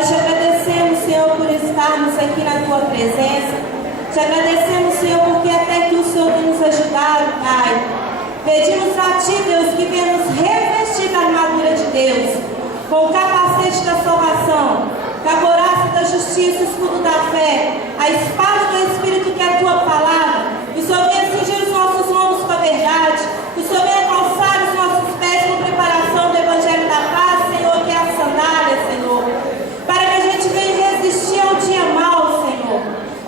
Nós te agradecemos, Senhor, por estarmos aqui na tua presença. Te agradecemos, Senhor, porque até aqui o Senhor tem nos ajudado, Pai. Pedimos a Ti, Deus, que venha nos revestir da armadura de Deus, com o capacete da salvação, com a couraça da justiça, o escudo da fé, a espada do Espírito, que é a Tua palavra. Que o Senhor venha cingir os nossos lombos com a verdade, que o Senhor venha calçar os nossos pés com preparação do Evangelho da paz, Senhor, que é a sandália, Senhor, para que a gente venha resistir ao dia mau, Senhor.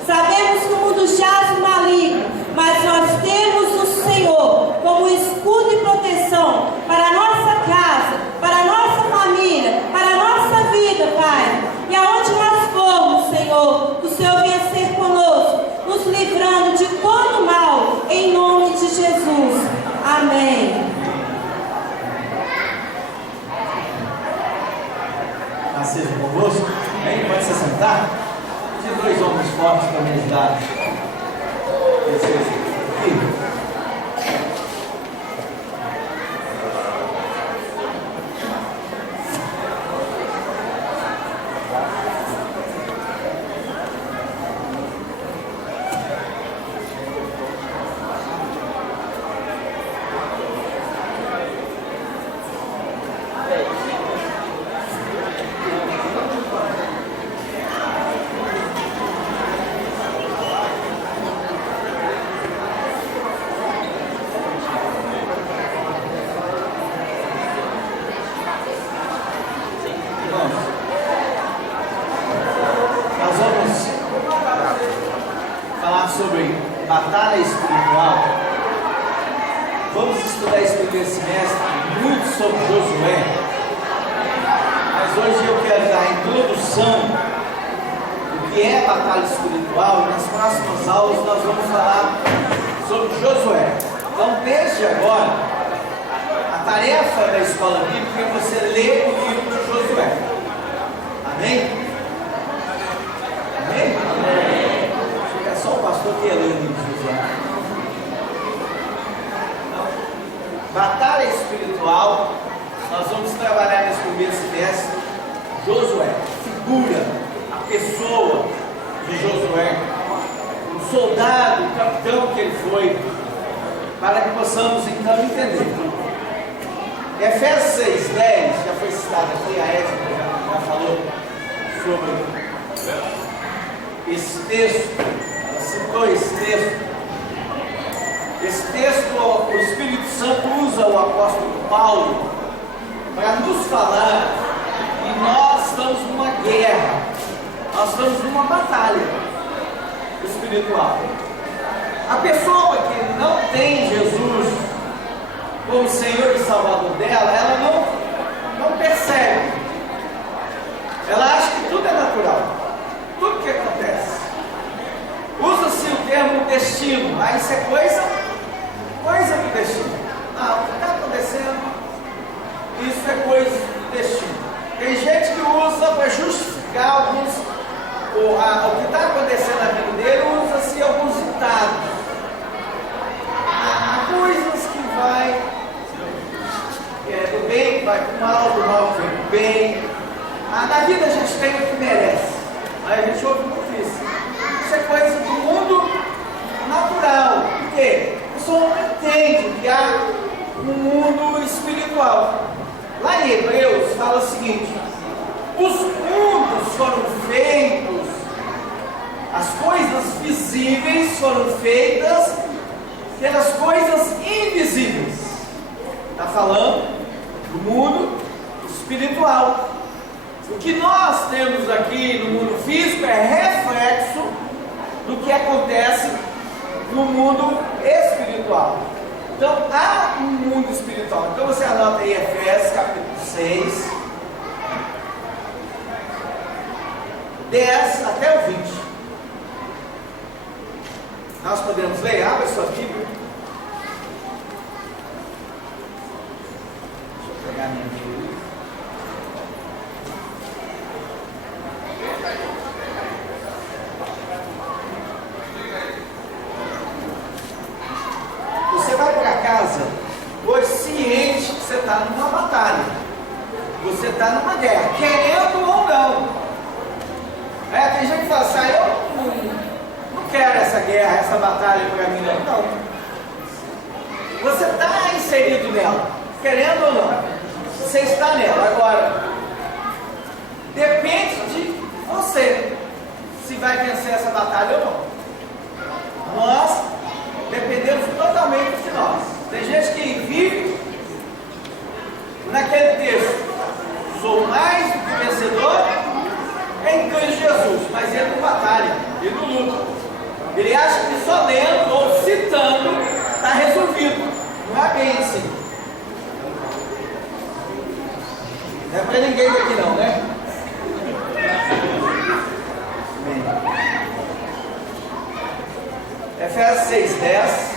Sabemos que o mundo jaz no maligno, mas nós temos o Senhor como escudo e proteção para a nossa casa, para a nossa família, para a nossa vida, Pai. E aonde nós formos, Senhor, o Senhor venha ser conosco, nos livrando de todo mal, em nome de Jesus. Amém. Seja convosco. Bem, pode se sentar. Tem 2 homens fortes para me ajudar. Aqui. Batalha espiritual. Vamos estudar esse primeiro semestre muito sobre Josué, mas hoje eu quero dar a introdução do que é batalha espiritual. Nas próximas aulas nós vamos falar sobre Josué. Então, desde agora, a tarefa da escola bíblica é você ler o livro de Josué. Amém? Amém? Amém. É só o pastor que ia ler o livro de Josué. Batalha espiritual. Nós vamos trabalhar nesse primeiro semestre Josué, figura, a pessoa de Josué, o soldado, o capitão que ele foi, para que possamos então entender. Efésios 6:10, já foi citado aqui, a Edna já falou sobre esse texto, ela citou esse texto. Esse texto, o Espírito Santo usa o apóstolo Paulo para nos falar que nós estamos numa guerra, nós estamos numa batalha espiritual. A pessoa que não tem Jesus como Senhor e Salvador dela, ela não percebe. Ela acha que tudo é natural, tudo que acontece. Usa-se o termo destino, mas isso é coisa do destino. O que está acontecendo, isso é coisa do destino. Tem gente que usa para justificar o que está acontecendo na vida dele, usa-se alguns ditados. Há coisas que vai do bem vai para o mal, do mal vem para o bem. Na vida a gente tem o que merece, aí a gente ouve muito isso. Isso é coisa do mundo natural. Por quê? O pessoal não entende que há um mundo espiritual. Lá em Hebreus fala o seguinte: os mundos foram feitos, as coisas visíveis foram feitas pelas coisas invisíveis. Está falando do mundo espiritual. O que nós temos aqui no mundo físico é reflexo do que acontece no mundo espiritual. Então há um mundo espiritual. Então você anota aí Efésios capítulo 6, 10 até o 20. Nós podemos ler? Abra sua Bíblia. Deixa eu pegar minha Bíblia. Você vai para casa hoje ciente que você está numa batalha, você está numa guerra, querendo ou não. Tem gente que fala assim, eu não quero essa guerra, essa batalha para mim, não. Você está inserido nela, querendo ou não. Você está nela. Agora, depende de você se vai vencer essa batalha ou não. Nós dependemos totalmente de nós. Tem gente que vive naquele texto: sou mais do que vencedor em Cristo Jesus, mas ele não batalha, ele não luta. Ele acha que só lendo ou citando está resolvido. Não é bem assim. Não é para ninguém daqui não, né? Efésios 6:10.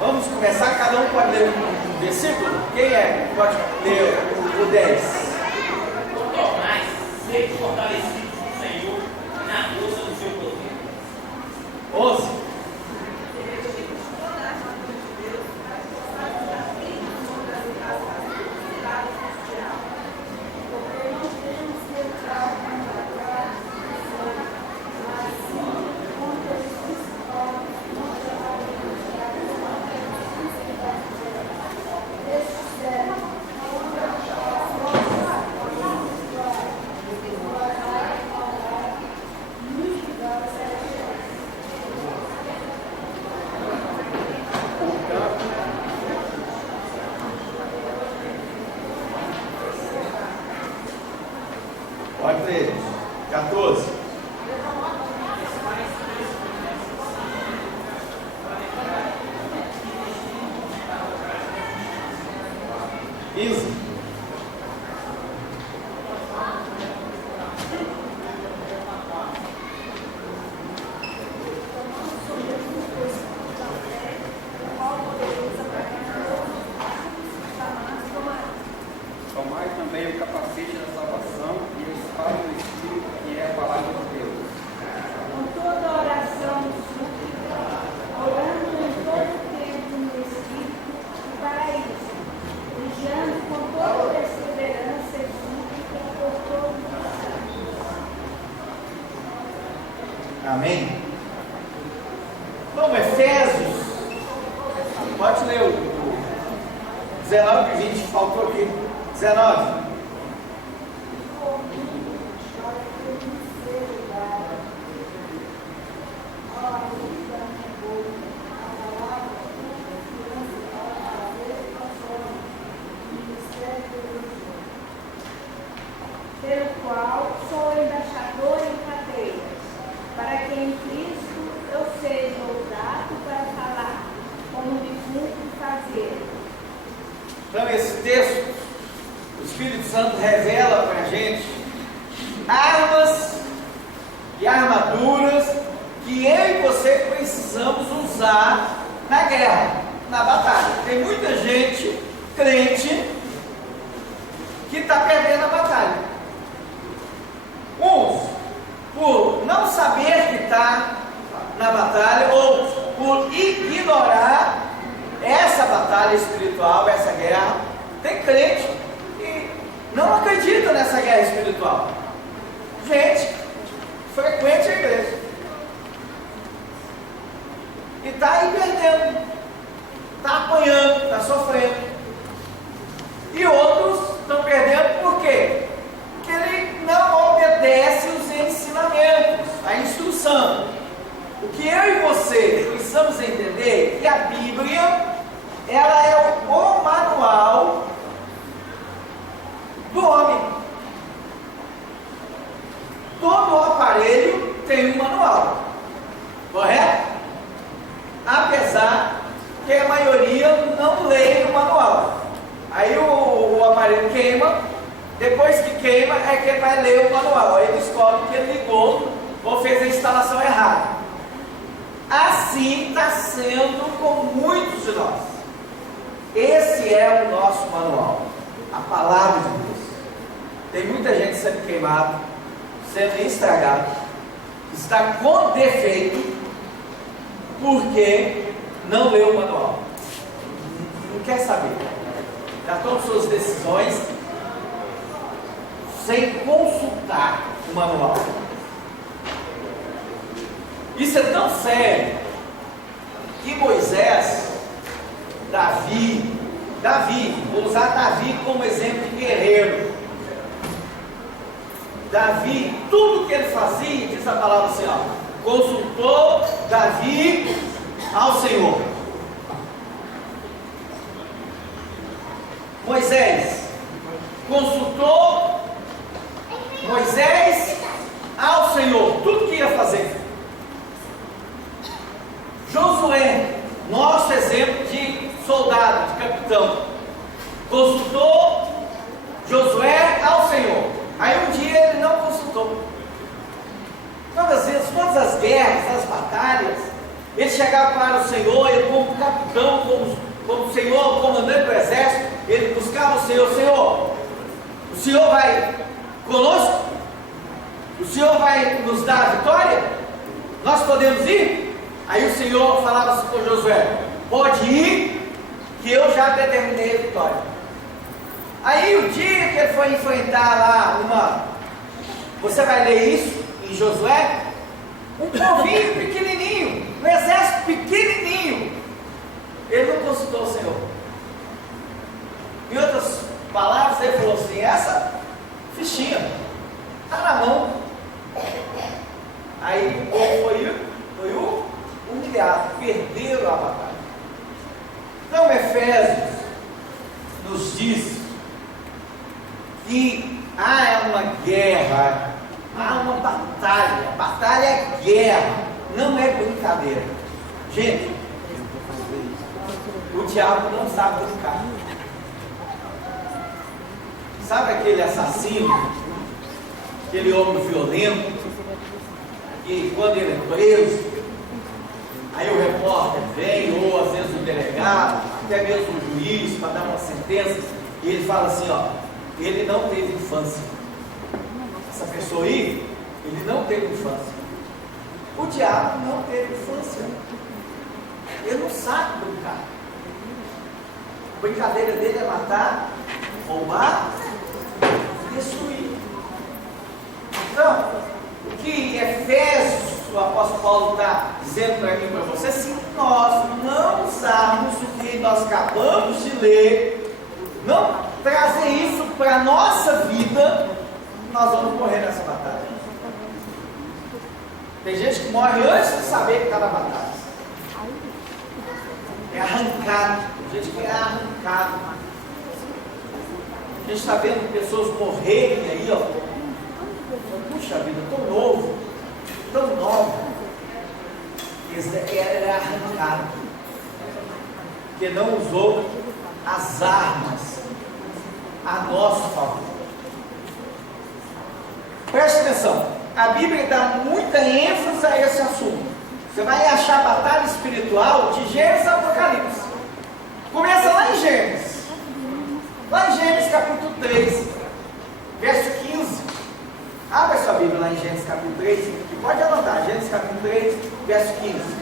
Vamos começar, cada um pode ler um versículo? Quem pode ler o 10? Tornais, sede fortalecidos no Senhor, na força do seu poder. 11. Pode ler. 14. Isso. Tomai também o capacete da salvação e a espada do Espírito, que é a palavra de Deus. Com toda oração e súplica, orando em todo tempo no Espírito, e para isso, vigiando com toda perseverança e súplica por todos os santos. Amém? Então, Efésios, pode ler o 19 e 20, faltou aqui. 19. Pelo qual sou embaixador em cadeias, para que em Cristo eu seja ousado para falar, como me cumpre fazer. Então, esse texto, o Espírito Santo revela para a gente armas e armaduras que eu e você precisamos usar na guerra, na batalha. Tem muita gente, crente, que está perdendo a batalha. Uns, por não saber que está na batalha, ou por ignorar essa batalha espiritual, essa guerra. Tem crente que não acredita nessa guerra espiritual. Gente, frequente a igreja. E está aí perdendo, está apanhando, está sofrendo. E outros estão perdendo por quê? Porque ele não obedece os ensinamentos, a instrução. O que eu e você precisamos entender é que a Bíblia, ela é o manual do homem. Todo aparelho tem um manual, correto? Apesar que a maioria não lê o manual. Aí o aparelho queima, depois que queima é que ele vai ler o manual. Aí descobre que ele ligou ou fez a instalação errada. Assim está sendo com muitos de nós. Esse é o nosso manual, a palavra de Deus. Tem muita gente sendo queimada, sendo estragada, está com defeito, porque não leu o manual, não quer saber, já tomou suas decisões sem consultar o manual. Isso é tão sério que Moisés, Davi, vou usar Davi como exemplo de guerreiro. Davi, tudo que ele fazia, diz a palavra assim, ó, consultou Davi ao Senhor. Moisés consultou Moisés ao Senhor, tudo que ia fazer. Josué, nosso exemplo de soldado, de capitão, consultou Josué ao Senhor. Aí um dia ele não consultou. Todas as guerras, as batalhas, ele chegava para o Senhor, ele como capitão, como Senhor, comandante do exército, ele buscava o Senhor, o Senhor vai conosco? O Senhor vai nos dar a vitória? Nós podemos ir? Aí o Senhor falava assim com Josué: pode ir, que eu já determinei a vitória. Aí o dia que ele foi enfrentar lá você vai ler isso em Josué, um povinho pequenininho, um exército pequenininho, ele não consultou o Senhor. Em outras palavras, ele falou assim: essa fichinha está na mão. Aí o povo foi humilhado, perderam a batalha. Então Efésios nos diz que há uma guerra, há uma batalha. Batalha é guerra, não é brincadeira. Gente, o diabo não sabe brincar. Sabe aquele assassino, aquele homem violento, que quando ele é preso, aí o repórter vem, ou às vezes o delegado, até mesmo o juiz, para dar uma sentença, e ele fala assim, ó, ele não teve infância. Essa pessoa aí, ele não teve infância. O diabo não teve infância. Ele não sabe brincar. A brincadeira dele é matar, roubar, destruir. Então, o que Efésios, o apóstolo Paulo está dizendo para mim e para você, se nós não usarmos o que nós acabamos de ler, não trazer isso para a nossa vida, nós vamos morrer nessa batalha. Tem gente que morre antes de saber que está na batalha. É arrancado. Tem gente que é arrancado. A gente está vendo pessoas morrerem aí, ó. Puxa vida, tão novo, tão nova. Era arrancado, porque não usou as armas a nosso favor. Preste atenção, a Bíblia dá muita ênfase a esse assunto. Você vai achar batalha espiritual de Gênesis a Apocalipse. Começa lá em Gênesis. Lá em Gênesis capítulo 3, verso 15. Abra sua Bíblia lá em Gênesis capítulo 3, e pode anotar, Gênesis capítulo 3, verso 15.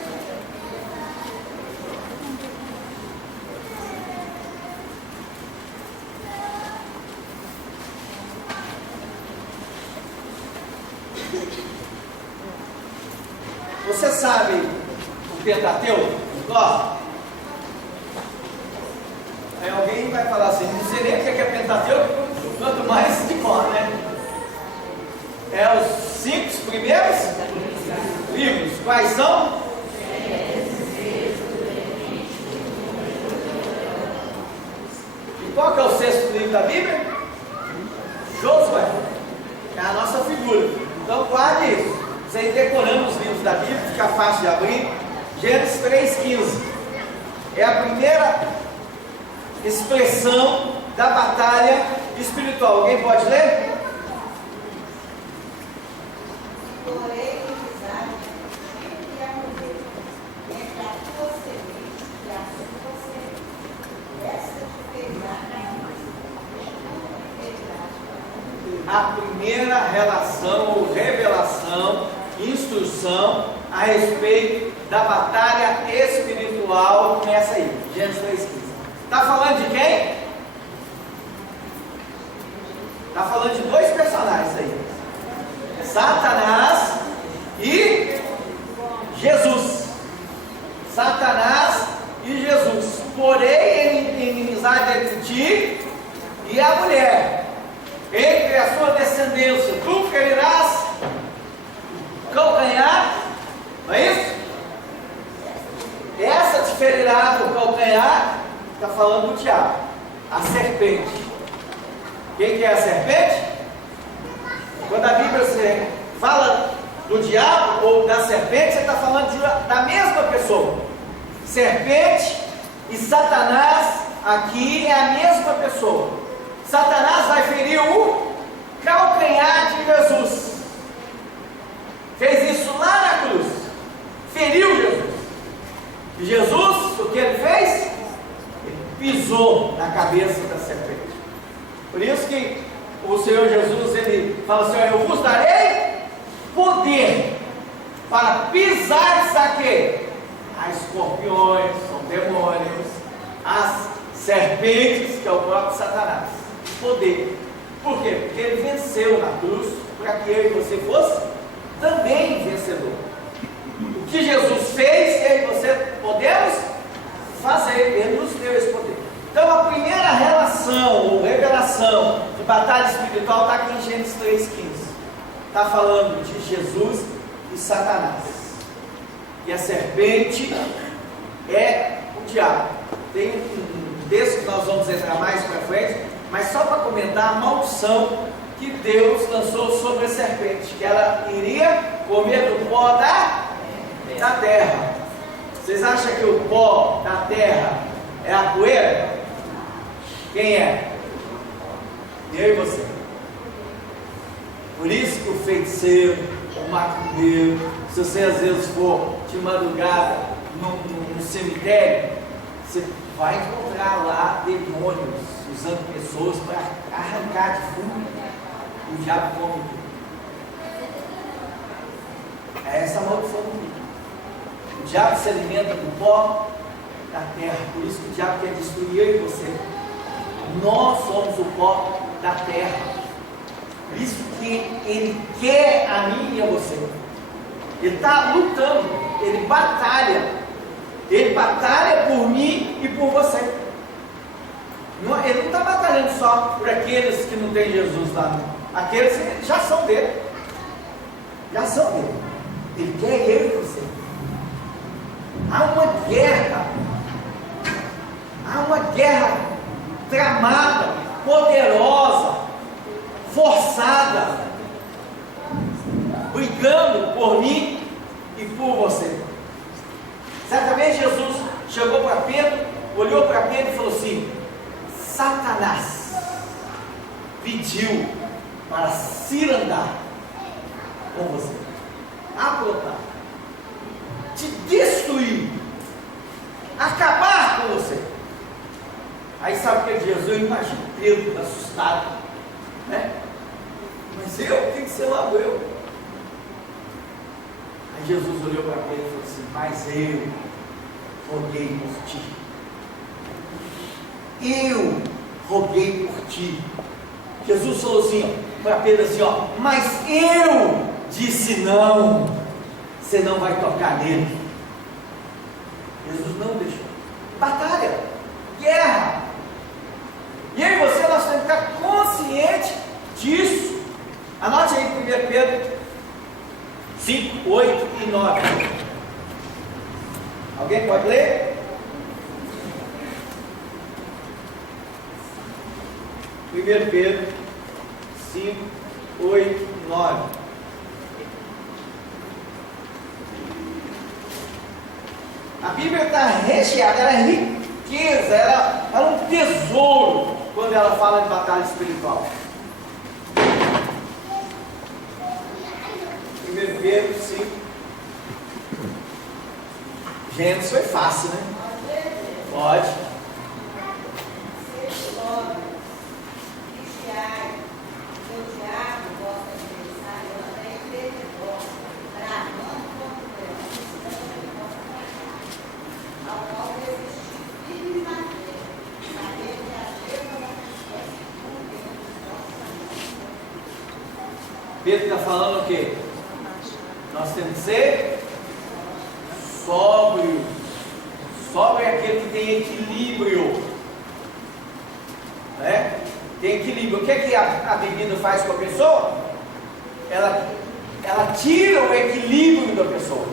Você sabe o Pentateuco? Ó, aí alguém vai falar assim, não sei nem o que é Pentateuco, quanto mais de cor, né? É os 5 primeiros livros. Quais são? E qual que é o 6º livro da Bíblia? Josué. É a nossa figura. Então guarde isso. Você ir decorando os livros da Bíblia, fica fácil de abrir. Gênesis 3,15. É a primeira expressão da batalha espiritual. Alguém pode ler? Porém, Isaac, e a mulher, entre a tua semente e a sua semente, esta te ferirá, A primeira relação ou revelação, instrução a respeito da batalha espiritual começa aí, Gênesis 3,15. Está falando de quem? Está falando de dois personagens aí: Satanás e Jesus. Satanás e Jesus. Porém, inimizade entre ti e a mulher, entre a sua descendência, tu ferirás calcanhar, não é isso? Essa te ferirá o calcanhar. Está falando do diabo, a serpente. Quem que é a serpente? Quando a Bíblia fala do diabo ou da serpente, você está falando da mesma pessoa. Serpente e Satanás aqui é a mesma pessoa. Satanás vai ferir o calcanhar de Jesus. Fez isso lá na cruz. Feriu Jesus. E Jesus, o que ele fez? Ele pisou na cabeça da serpente. Por isso que o Senhor Jesus, ele fala assim: eu vos darei poder para pisar aqui as escorpiões, são demônios, as serpentes, que é o próprio Satanás. Poder. Por quê? Porque ele venceu na cruz para que eu e você fosse também vencedor. O que Jesus fez, eu e você podemos fazer. Ele nos deu esse poder. Então a primeira relação ou revelação de batalha espiritual está aqui em Gênesis 3,15. Está falando de Jesus e Satanás. E a serpente é o diabo. Tem um texto que nós vamos entrar mais para frente, mas só para comentar a maldição que Deus lançou sobre a serpente, que ela iria comer do pó da terra. Vocês acham que o pó da terra é a poeira? Quem é? Eu e você. Por isso que o feiticeiro, o macumbeiro, se você às vezes for de madrugada no cemitério, você vai encontrar lá demônios usando pessoas para arrancar de fundo. O diabo come tudo. É essa a maldição do mundo. O diabo se alimenta do pó da terra. Por isso que o diabo quer destruir eu e você. Nós somos o pó da terra. Por isso que ele quer a mim e a você. Ele está lutando. Ele batalha. Ele batalha por mim e por você. Ele não está batalhando só por aqueles que não têm Jesus lá, não. Aqueles que já são dele. Já são dele. Ele quer eu e você. Há uma guerra. Há uma guerra tramada, poderosa, forçada, brigando por mim e por você. Certamente Jesus chegou para Pedro, olhou para Pedro e falou assim: Satanás pediu para cirandar com você, aprontar, te destruir, acabar com você. Aí sabe o que é Jesus? Eu imagino Pedro assustado, né? Mas eu tenho que ser logo eu. Aí Jesus olhou para Pedro e falou assim: mas eu roguei por ti. Eu roguei por ti. Jesus falou assim para Pedro assim: mas eu disse não, você não vai tocar nele. Jesus não deixou. Batalha, guerra. E eu e você, nós temos que ficar conscientes disso. Anote aí 1 Pedro 5, 8 e 9. Alguém pode ler? 1 Pedro 5, 8 e 9. A Bíblia está recheada, ela é riqueza, ela é um tesouro quando ela fala de batalha espiritual. 1 Pedro 5. Gênesis foi fácil, né? Pode. Pedro está falando o quê? Nós temos que ser sóbrios. Sóbrio é aquele que tem equilíbrio, né? Tem equilíbrio. O que é que a bebida faz com a pessoa? Ela tira o equilíbrio da pessoa.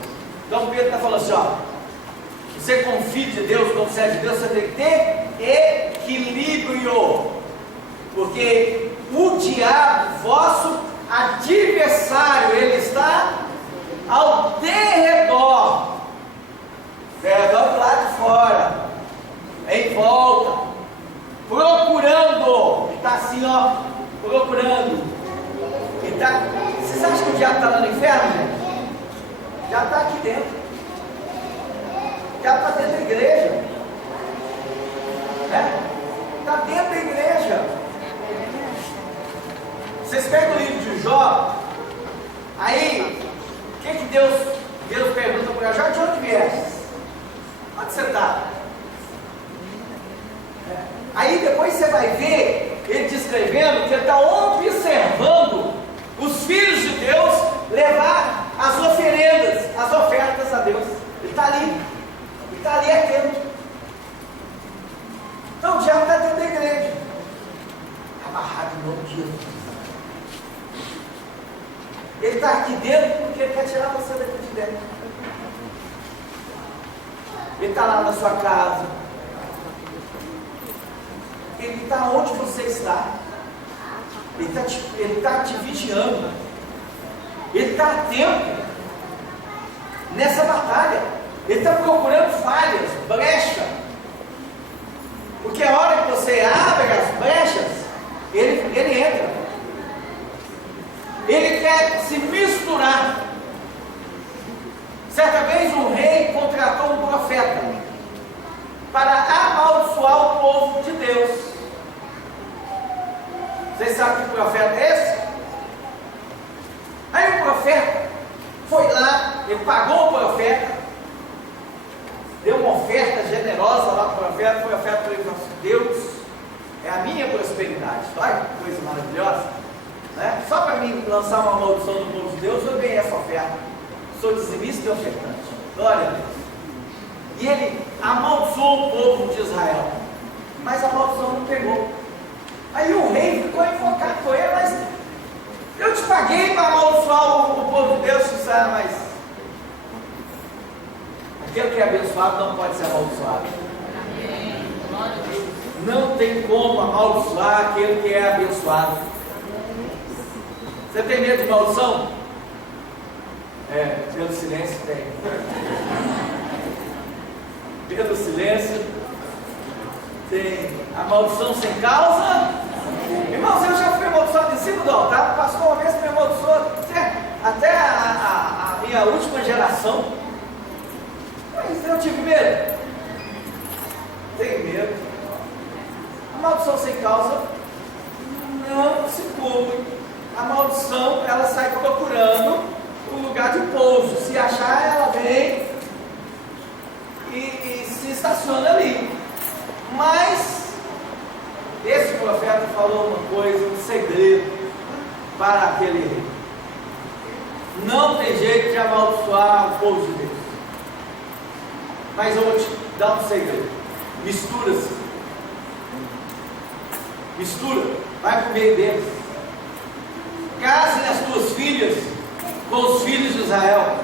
Então Pedro está falando assim, ó, você como filho de Deus, como servo de Deus, você tem que ter equilíbrio, porque o diabo, vosso adversário, ele está ao derredor, do lado de fora, em volta, procurando. Ele está assim, ó, procurando. Ele tá, vocês acham que o diabo está lá no inferno, gente? Já está aqui dentro. Já está dentro da igreja. Está dentro da igreja. Vocês pegam o livro de Jó. Aí, o que Deus pergunta para Jó? De onde vieste? Onde você está? Aí depois você vai ver ele descrevendo que ele está observando os filhos de Deus levar as oferendas, as ofertas a Deus. Ele está ali atento. Então o diabo está dentro da igreja, amarrado em nome de Jesus. Ele está aqui dentro porque ele quer tirar você daqui de dentro. Ele está lá na sua casa. Ele está onde você está. Ele está te vigiando. Ele está atento nessa batalha. Ele está procurando falhas, brecha. Porque a hora que você abre as brechas, ele entra. Ele quer se misturar. Certa vez um rei contratou um profeta para amaldiçoar o povo de Deus. Vocês sabem que profeta é esse? Aí o profeta foi lá, ele pagou o profeta, deu uma oferta generosa lá para o profeta. O profeta falou assim: Deus é a minha prosperidade. Olha que coisa maravilhosa, né? Só para mim lançar uma maldição no povo de Deus, eu ganhei essa oferta. Sou dizimista e ofertante. Glória a Deus. E ele amaldiçoou o povo de Israel, mas a maldição não pegou. Aí o rei ficou invocado com ele: mas eu te paguei para amaldiçoar o povo de Deus. Sabe, mas aquele que é abençoado não pode ser amaldiçoado. Não tem como amaldiçoar aquele que é abençoado. Você tem medo de maldição? Pelo silêncio tem. Pelo silêncio tem. A maldição sem causa. Irmãos, eu já fui amaldiçoado em cima do altar. O pastor uma vez me amaldiçoou até a minha última geração. Mas eu tive medo. Tenho medo. A maldição sem causa não se cumpre. A maldição, ela sai procurando o lugar de pouso. Se achar, ela vem e se estaciona ali. Mas esse profeta falou uma coisa, um segredo para aquele rei. Não tem jeito de amaldiçoar o povo de Deus. Mas eu vou te dar um segredo. Mistura-se. Mistura. Vai para o meio deles. Casem as tuas filhas com os filhos de Israel.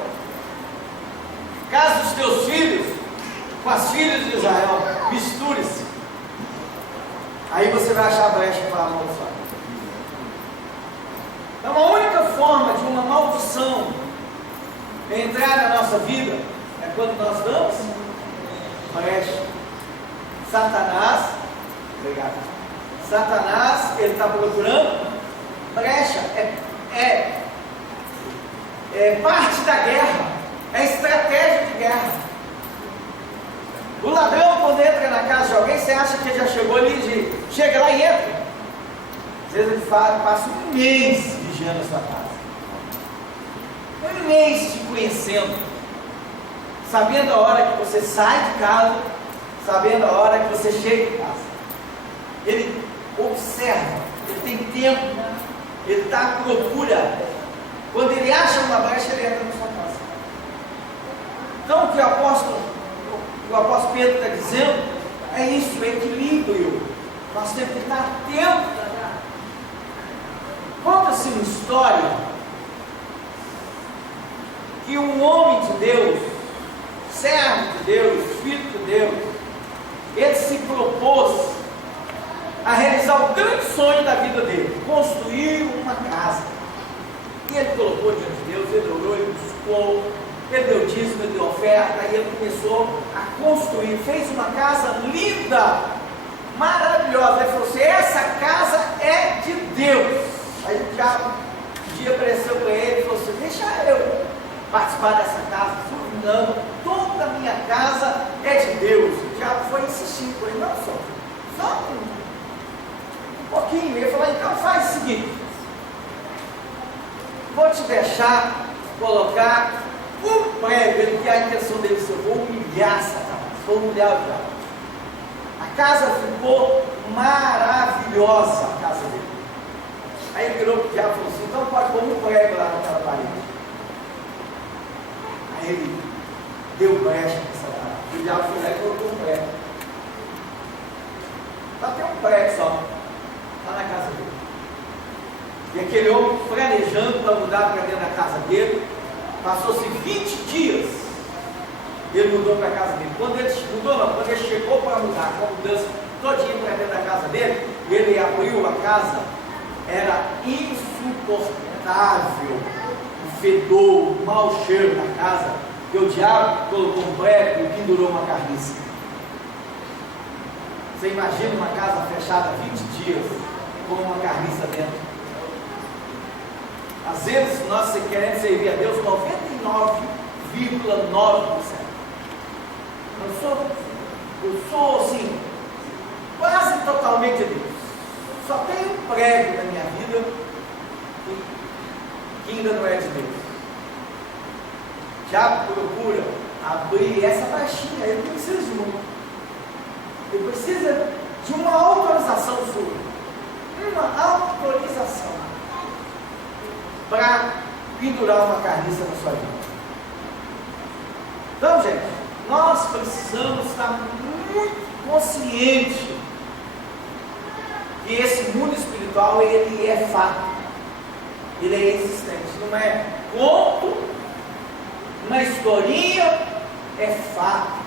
Case os teus filhos com as filhas de Israel. Misture-se. Aí você vai achar brecha para amaldiçoar. Então a única forma de uma maldição entrar na nossa vida é quando nós damos brecha. Satanás, obrigado. Satanás, ele está procurando brecha. É parte da guerra. É estratégia de guerra. O ladrão, quando entra na casa de alguém, você acha que ele já chegou ali, chega lá e entra. Às vezes ele passa um mês vigiando a sua casa, um mês te conhecendo, sabendo a hora que você sai de casa, sabendo a hora que você chega em casa. Ele observa, ele tem tempo, Ele está à procura. Quando ele acha uma brecha, ele entra na sua casa. Então, o que o apóstolo Pedro está dizendo é isso, é equilíbrio. Nós temos que estar atentos. Conta-se uma história que um homem de Deus, servo de Deus, filho de Deus, ele se propôs a realizar o grande sonho da vida dele, construir uma casa. E ele colocou diante de Deus, ele orou, ele buscou, ele deu dízimo, ele deu oferta, e ele começou a construir, fez uma casa linda, maravilhosa. Ele falou assim: essa casa é de Deus. Aí o diabo um dia apareceu para ele e falou assim: deixa eu participar dessa casa. Não, toda a minha casa é de Deus. O diabo foi insistindo com ele: não, só um pouquinho. Ele falou: então faz o seguinte, vou te deixar colocar um prego. Ele tinha a intenção dele: se eu vou humilhar essa casa, vou humilhar o diabo. A casa ficou maravilhosa, a casa dele. Aí ele virou para o diabo e falou assim: então pode pôr um prego lá naquela parede. Aí ele deu brecha nessa parede. O diabo foi lá e colocou um prego. Só tem um prego só, lá na casa dele. E aquele homem planejando para mudar para dentro da casa dele, passou-se 20 dias, ele mudou para a casa dele. Quando ele mudou, não, quando ele chegou para mudar, com a mudança todinha para dentro da casa dele, ele abriu a casa, era insuportável o fedor, o mau cheiro da casa, e o diabo colocou um prego e pendurou uma carniça. Você imagina uma casa fechada 20 dias com uma carniça dentro. Às vezes nós queremos servir a Deus 99,9%. Eu sou assim, quase totalmente de Deus. Só tem um prego na minha vida que ainda não é de Deus. Já procura abrir essa baixinha, ele não precisa de muito. Ele precisa de uma autorização sua. Uma autorização para pendurar uma carniça na sua vida. Então, gente, nós precisamos estar muito conscientes que esse mundo espiritual, ele é fato, ele é existente, não é conto, uma historinha, é fato.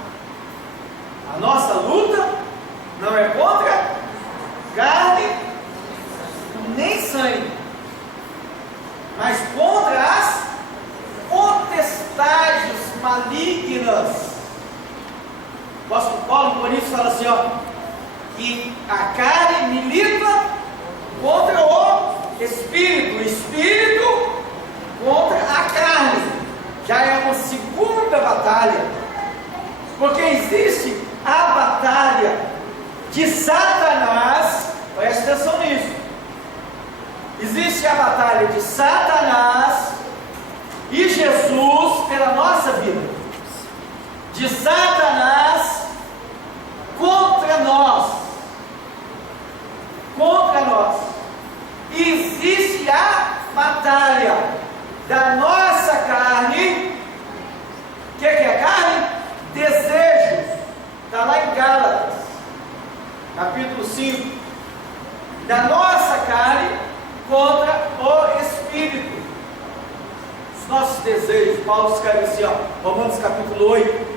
A nossa luta não é contra carne nem sangue, mas contra as potestades malignas. O apóstolo Paulo em Coríntios fala assim, que a carne milita contra o espírito, o espírito contra a carne. Já é uma segunda batalha, porque existe a batalha de Satanás. Preste atenção nisso. Existe a batalha de Satanás e Jesus pela nossa vida. De Satanás contra nós. Contra nós. E existe a batalha da nossa carne. O que é carne? Desejos. Está lá em Gálatas, capítulo 5. Da nossa carne contra o Espírito. Os nossos desejos, Paulo escreve assim, Romanos capítulo 8,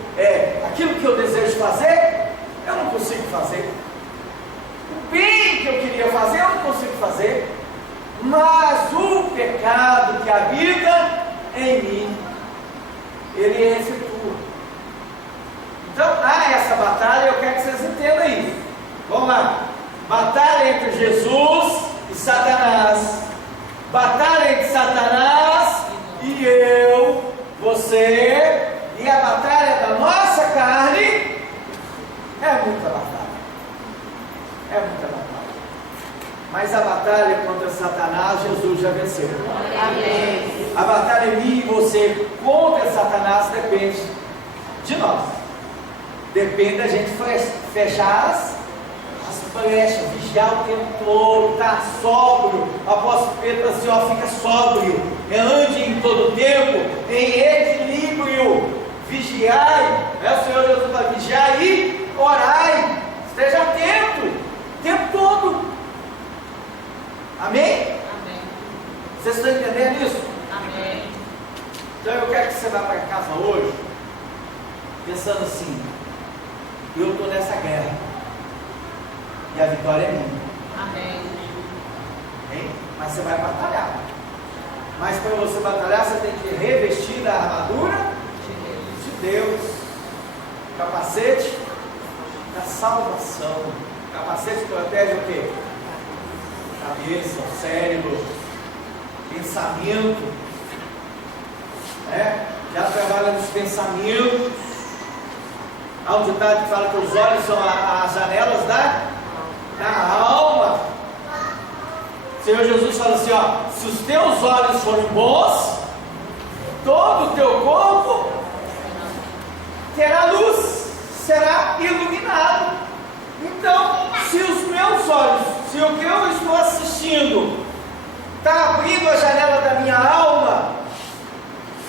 aquilo que eu desejo fazer, eu não consigo fazer. O bem que eu queria fazer, eu não consigo fazer. Mas o pecado que habita em mim, ele efetua. Então, há essa batalha, eu quero que vocês entendam isso. Vamos lá. Batalha entre Jesus e Satanás. Batalha entre Satanás e eu, você. E a batalha da nossa carne é muita batalha. É muita batalha. Mas a batalha contra Satanás, Jesus já venceu. Amém. A batalha minha e você contra Satanás depende de nós. Depende da gente fechar as brecha, vigiar o tempo todo, estar sóbrio. O apóstolo Pedro assim, ó, fica sóbrio, ande em todo tempo, em equilíbrio, vigiai, o Senhor Jesus vai vigiar e orai, esteja atento, o tempo todo. Amém? Amém. Vocês estão entendendo isso? Amém. Então eu quero que você vá para casa hoje, pensando assim, eu estou nessa guerra, e a vitória é minha. Amém. Hein? Mas você vai batalhar. Mas para você batalhar, você tem que revestir da armadura de Deus, capacete da salvação. Capacete protege o quê? Cabeça, cérebro, pensamento, já trabalha nos pensamentos. Há um ditado que fala que os olhos são as janelas da alma. O Senhor Jesus fala assim, ó, se os teus olhos forem bons, todo o teu corpo terá luz, será iluminado. Então, se os meus olhos, se o que eu estou assistindo está abrindo a janela da minha alma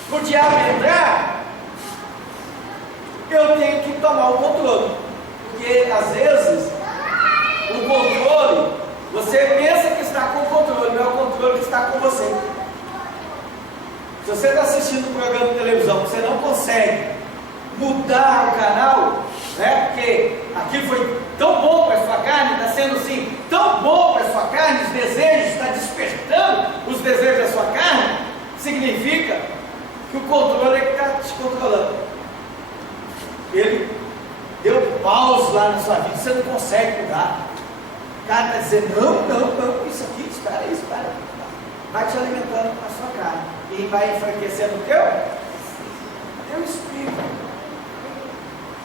para o diabo entrar, eu tenho que tomar o controle. Porque às vezes o controle, você pensa que está com o controle, não é o controle que está com você. Se você está assistindo um programa de televisão, você não consegue mudar o canal, porque aquilo foi tão bom para a sua carne, está sendo assim tão bom para a sua carne, os desejos, está despertando os desejos da sua carne, significa que o controle é que está te controlando. Ele deu pause lá na sua vida, você não consegue mudar. O cara está dizendo, não, isso aqui, espera aí, vai te alimentando com a sua carne e vai enfraquecendo o teu espírito.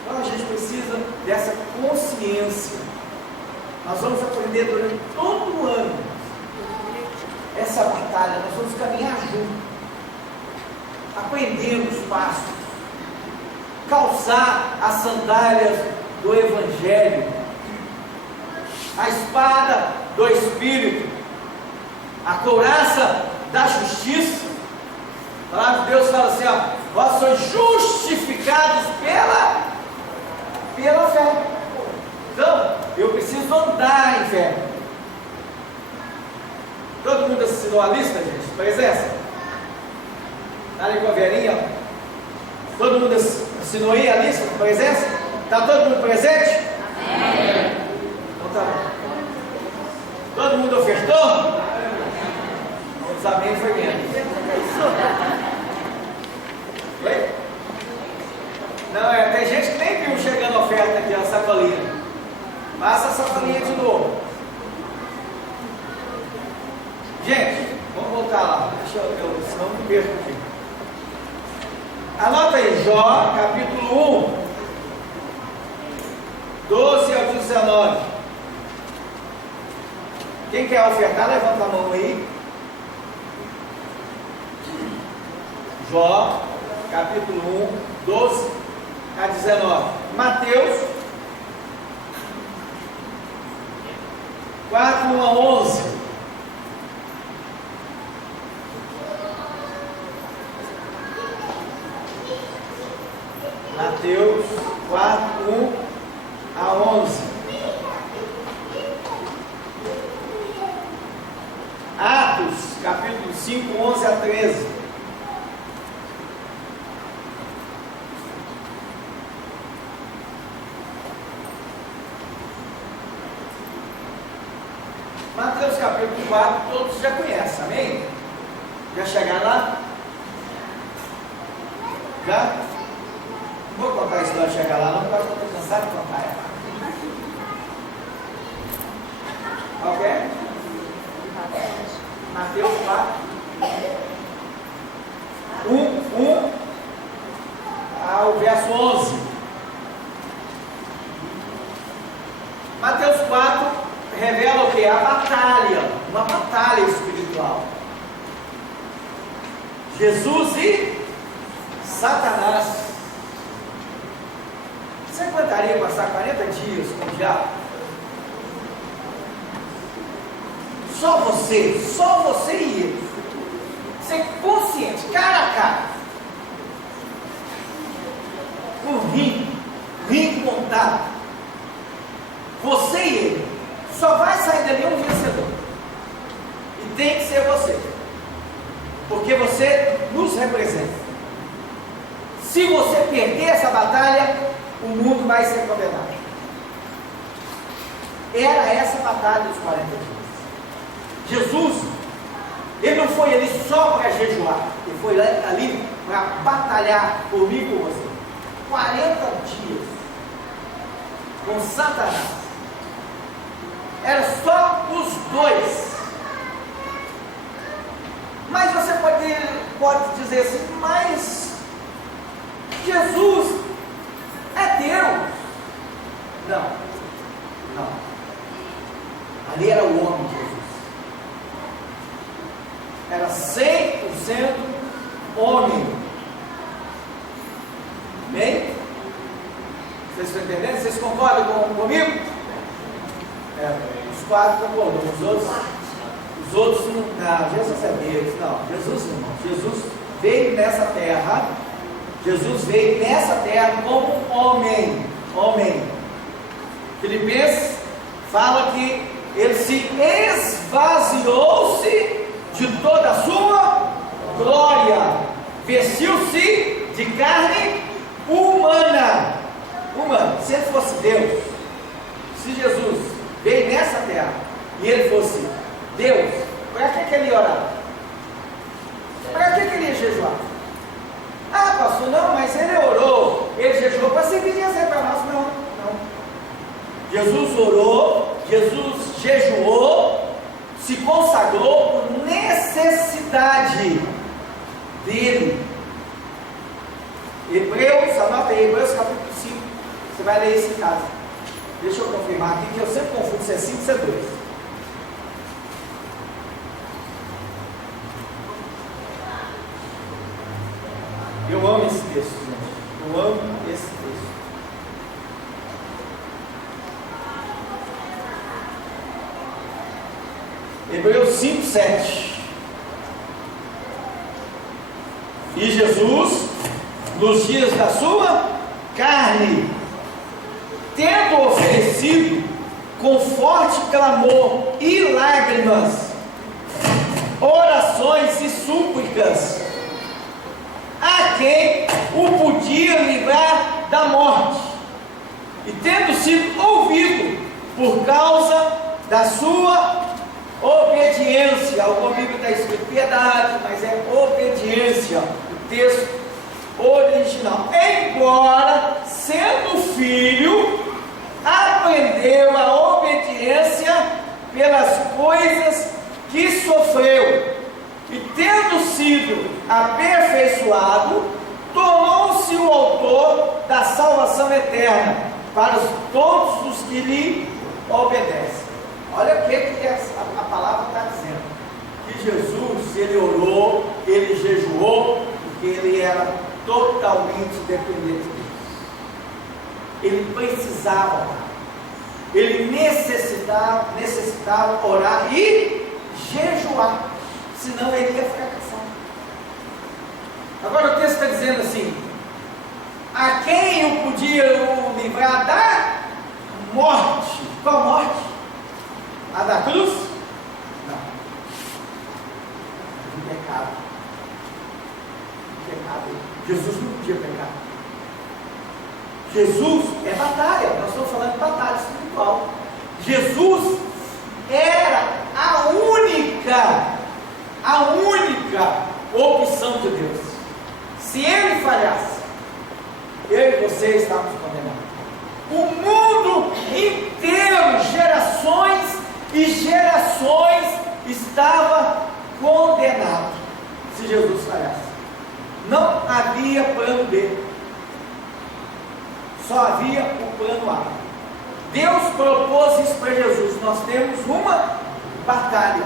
Então a gente precisa dessa consciência. Nós vamos aprender durante todo o ano essa batalha, nós vamos caminhar juntos, aprendendo os passos, calçar as sandálias do Evangelho, a espada do Espírito, a couraça da justiça. A palavra de Deus fala assim, ó, vós sois justificados pela fé. Então, eu preciso andar em fé. Todo mundo assinou a lista, gente? Presença? Está ali com a velhinha, ó. Todo mundo assinou aí a lista com presença? Está todo mundo presente? Amém. Então tá bom. Todo mundo ofertou? Os amém foi menos. Oi? Não, tem gente que nem viu chegando a oferta aqui, a sacolinha. Passa a sacolinha de novo. Gente, vamos voltar lá. Deixa eu senão me perco aqui. Anota aí, Jó, capítulo 1, 12 ao 19. Quem quer ofertar, levanta a mão aí. Jó, capítulo 1, 12 a 19. Mateus 4, 1 a 11. Mateus 4, 1 a 11. Atos, capítulo 5, 11 a 13. Mateus capítulo 4, todos já conhecem, amém? Já chegaram lá? Já? Não vou contar a história de chegar lá, não, porque eu estou cansado de contar ela. Ok? Mateus 4, 1 ao verso 11. Mateus 4 revela o que? A batalha, uma batalha espiritual. Jesus e Satanás. Você aguentaria passar 40 dias com o diabo? só você e ele. Ser consciente, cara a cara. Um ringue montado. Você e ele. Só vai sair dali um vencedor. E tem que ser você. Porque você nos representa. Se você perder essa batalha, o mundo vai ser condenado. Era essa a batalha dos 40 dias. Jesus, ele não foi ali só para jejuar, ele foi ali para batalhar por mim e por você. 40 dias com Satanás. Era só os dois. Mas você pode dizer assim, mas Jesus é Deus. Não. Ali era o homem de Jesus. Era 100% homem. Bem? Vocês estão entendendo? Vocês concordam comigo? Os 4 concordam. Os outros não. Jesus é Deus. Não, Jesus não. Jesus veio nessa terra. Jesus veio nessa terra como homem. Filipenses fala que ele se esvaziou-se de toda a sua glória, vestiu-se de carne humana. Se ele fosse Deus, se Jesus veio nessa terra e ele fosse Deus, para que ele ia orar? Para que ele ia jejuar? Ah, pastor, não, mas ele orou, ele jejuou para servir de exemplo para nós. Não. Jesus orou, Jesus jejuou, se consagrou por necessidade dele. Hebreus, anota aí, Hebreus capítulo 5, você vai ler isso em casa. Deixa eu confirmar aqui, que eu sempre confundo se é 5 ou se é 2. Eu amo esse texto, gente. Eu amo esse texto. Hebreus 5, 7. E Jesus, nos dias da sua carne, tendo oferecido com forte clamor e lágrimas, orações e súplicas, a quem o podia livrar da morte, e tendo sido ouvido por causa da sua obediência, alguma Bíblia está escrito piedade, mas é obediência, o texto original, embora sendo filho, aprendeu a obediência pelas coisas que sofreu, e tendo sido aperfeiçoado, tornou-se o autor da salvação eterna para todos os que lhe obedecem. Olha o que a palavra está dizendo, que Jesus, ele orou, ele jejuou, porque ele era totalmente dependente de Deus. Ele precisava orar, ele necessitava orar e jejuar, senão ele ia ficar cansado. Agora o texto está dizendo assim, a quem o podia o livrar da morte? Qual morte? A da cruz? Não. Do pecado. Jesus não podia pecar. Jesus é batalha, nós estamos falando de batalha espiritual. Jesus era a única opção de Deus. Se ele falhasse, eu e você estávamos condenados. O mundo inteiro, gerações e gerações, estava condenado se Jesus falhasse. Não havia plano B, só havia o plano A. Deus propôs isso para Jesus. Nós temos uma batalha.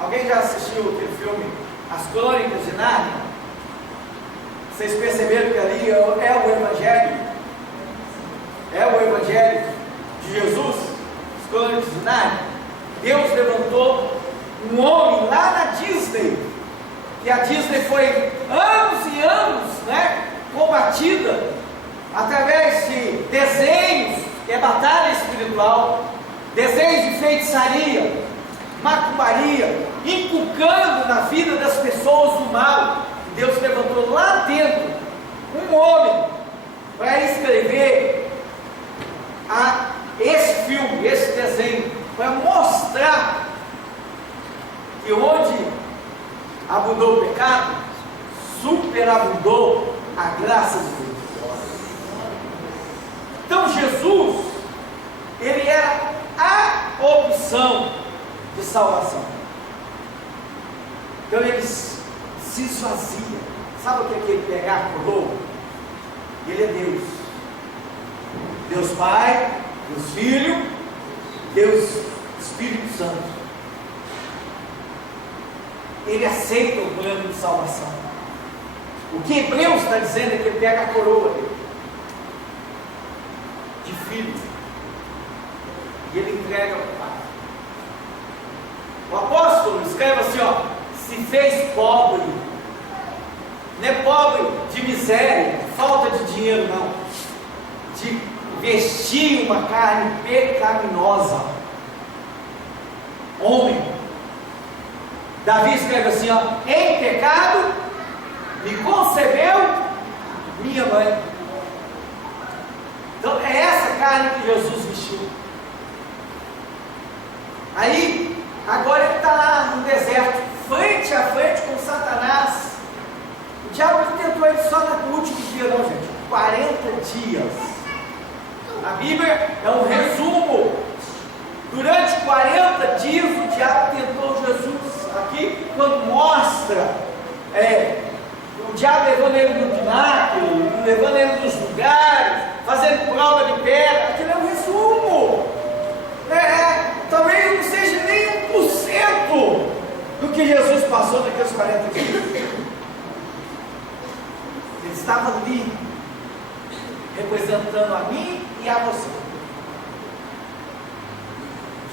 Alguém já assistiu aquele filme As Crônicas de Nárnia? Vocês perceberam que ali é o Evangelho? É o Evangelho de Jesus? As Crônicas de Nárnia? Deus levantou um homem lá na Disney, que a Disney foi anos e anos, né, combatida através de desenhos, que é batalha espiritual, desenhos de feitiçaria, macumbaria, inculcando na vida das pessoas o mal. Deus levantou lá dentro um homem para escrever esse filme, esse desenho, para mostrar que onde abundou o pecado, superabundou a graça de Deus. Então Jesus, ele era a opção de salvação. Então ele se esvazia. Sabe o que é que ele pegar a coroa? Ele é Deus. Deus Pai, Deus Filho, Deus Espírito Santo. Ele aceita o plano de salvação. O que Hebreus está dizendo é que ele pega a coroa dele, de filho, e ele entrega ao Pai. O apóstolo escreve assim, ó: se fez pobre. Não é pobre de miséria, de falta de dinheiro, não, de vestir uma carne pecaminosa. Homem. Davi escreve assim, ó: em pecado me concebeu minha mãe. Então é essa carne que Jesus vestiu. Aí, agora ele está lá no deserto, frente a frente com Satanás. O diabo não tentou ele só no último dia, não, gente. 40 dias. A Bíblia é um resumo. Durante 40 dias o diabo tentou Jesus. Aqui, quando mostra o diabo levando ele no pináculo, levando ele nos lugares, fazendo prova de pedra, aquilo é um resumo. Talvez não seja nem 1% do que Jesus passou naqueles 40 dias. Ele estava ali, representando a mim e a você.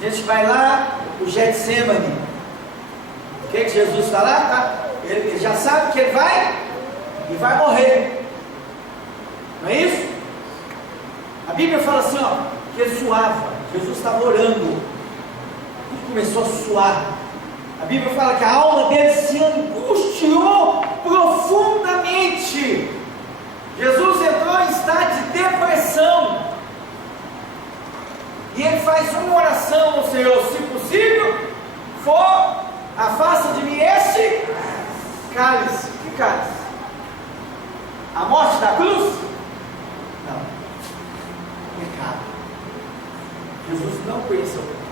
A gente vai lá, o Getsemane. O que Jesus está lá? Tá? Ele já sabe que ele vai morrer. Não é isso? A Bíblia fala assim, ó, que ele suava. Jesus estava orando. Tudo começou a suar. A Bíblia fala que a alma dele se angustiou profundamente. Jesus entrou em estado de depressão. E ele faz uma oração ao Senhor: se possível, afasta de mim este cálice. Que cálice? A morte da cruz? Não. Pecado. Jesus não conheceu o pecado.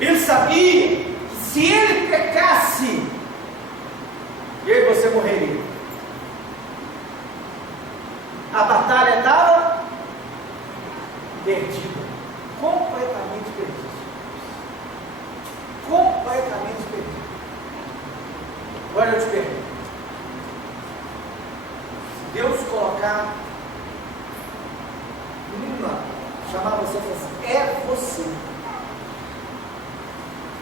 Ele sabia que se ele pecasse, eu e você morreria. A batalha estava perdida. Completamente perdida. Completamente perdida. Agora eu te pergunto: se Deus colocar chamar você e falar assim, é você.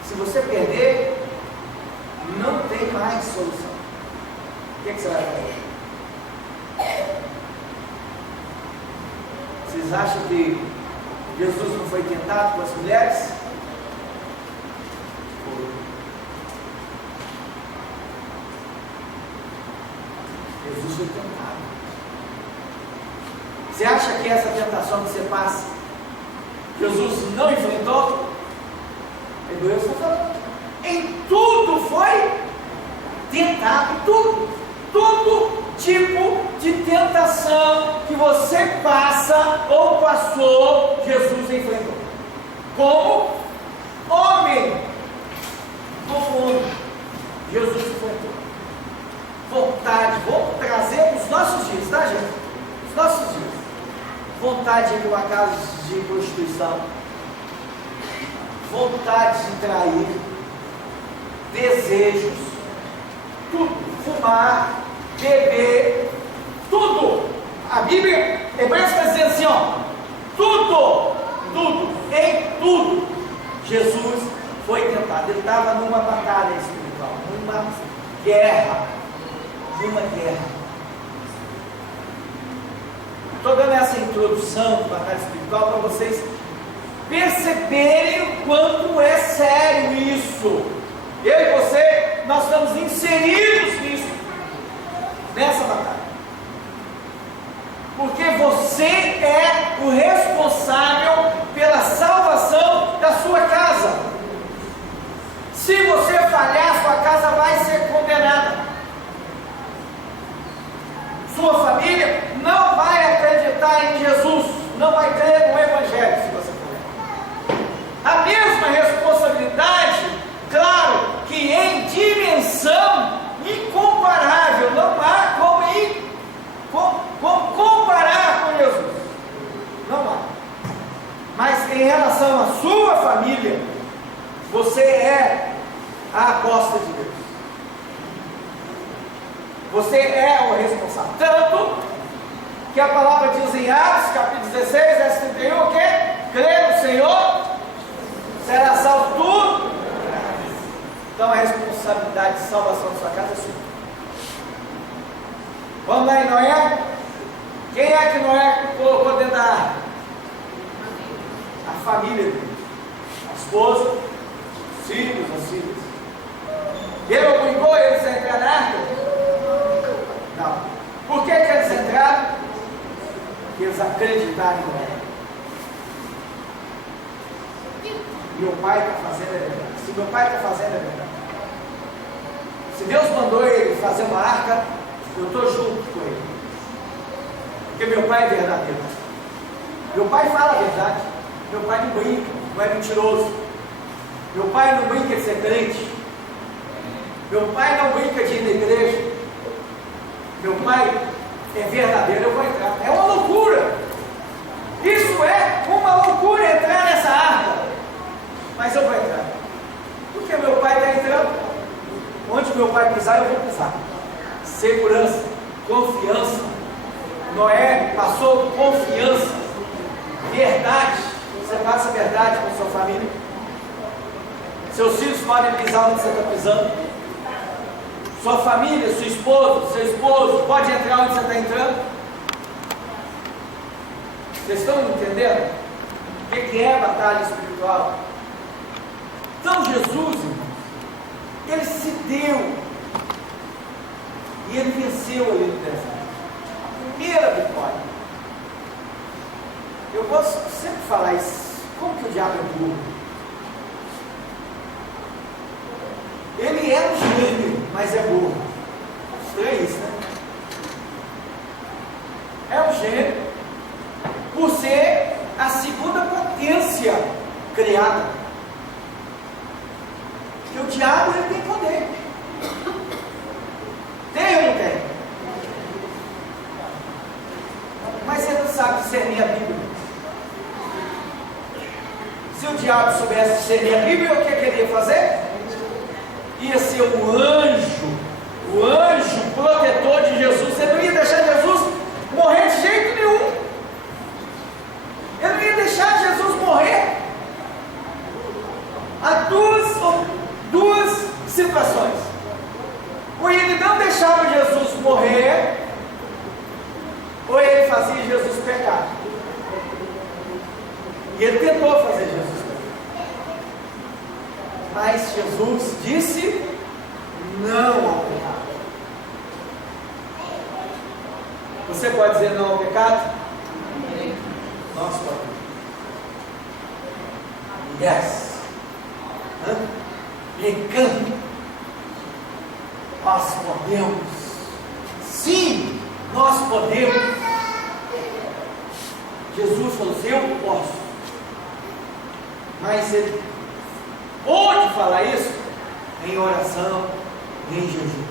Se você perder, não tem mais solução. O que você vai fazer? Vocês acham que Jesus não foi tentado com as mulheres? Foi. Jesus foi tentado. Você acha que essa tentação que você passa, Jesus não enfrentou? Hebreus está falando. Em tudo foi tentado, todo tipo de tentação que você passa ou passou, Jesus enfrentou. Como homem, Jesus enfrentou. Vontade, vou trazer para os nossos dias, tá, gente? Os nossos dias. Vontade de ir para uma casa de prostituição, vontade de trair, desejos, tudo, fumar, beber, tudo. A Bíblia, Hebreus está dizendo assim, ó, tudo em tudo, Jesus foi tentado. Ele estava numa batalha espiritual, numa guerra. Estou dando essa introdução de batalha espiritual para vocês perceberem o quanto é sério isso. Eu e você, nós estamos inseridos nisso, nessa batalha. Porque você é o responsável pela salvação da sua casa. Se você falhar, sua casa vai ser condenada. Sua família não vai acreditar em Jesus, não vai crer no Evangelho, se você falhar. A mesma responsabilidade, claro, que em dimensão incomparável, não há como comparar com Jesus, não há. Mas em relação à sua família, você é a aposta de Deus. Você é o responsável. Tanto que a palavra diz em Atos, capítulo 16, verso 31, o quê? Crê no Senhor, será salvo tu. Então a responsabilidade de salvação da sua casa é sua. Vamos lá em Noé? Quem é que Noé colocou dentro da arca? A família dele. A esposa, os filhos, as filhas. Ele obrigou eles a entrar na arca? Não. Por que eles entraram? Porque eles acreditaram em Noé. Meu pai está fazendo é verdade. Se meu pai está fazendo é verdade. Se Deus mandou ele fazer uma arca, eu estou junto com ele. Porque meu pai é verdadeiro. Meu pai fala a verdade. Meu pai não brinca, não é mentiroso. Meu pai não brinca de ser crente. Meu pai não brinca de ir na igreja. Meu pai é verdadeiro, eu vou entrar. É uma loucura. Isso é uma loucura entrar nessa arca. Mas eu vou entrar. Porque meu pai está entrando. Onde meu pai pisar, eu vou pisar. Segurança, confiança. Noé passou confiança, verdade. Você passa verdade com sua família. Seus filhos podem pisar onde você está pisando. Sua família, sua esposa, seu esposo pode entrar onde você está entrando. Vocês estão entendendo o que é batalha espiritual? Então Jesus, irmãos, ele se deu e ele venceu ali no deserto. A primeira vitória. Eu gosto sempre de falar isso. Como que o diabo é burro? Ele é um gênio, mas é burro. Estranho isso, né? É um gênio por ser a segunda potência criada. Porque o diabo ele tem poder. Tem ou não tem? Mas ele não sabe discernir a Bíblia. Se o diabo soubesse discernir a Bíblia, o que ele ia fazer? Ia ser o anjo protetor de Jesus. Ele não ia deixar Jesus morrer de jeito nenhum. Ele não ia deixar Jesus morrer. Há duas situações. Ou ele não deixava Jesus morrer, ou ele fazia Jesus pecar. E ele tentou fazer Jesus pecar. Mas Jesus disse não ao pecado. Você pode dizer não ao pecado? Nós podemos. Yes. Pecando. Nós podemos. Sim, nós podemos. Jesus falou assim, eu posso. Mas ele pôde falar isso em oração, em jejum,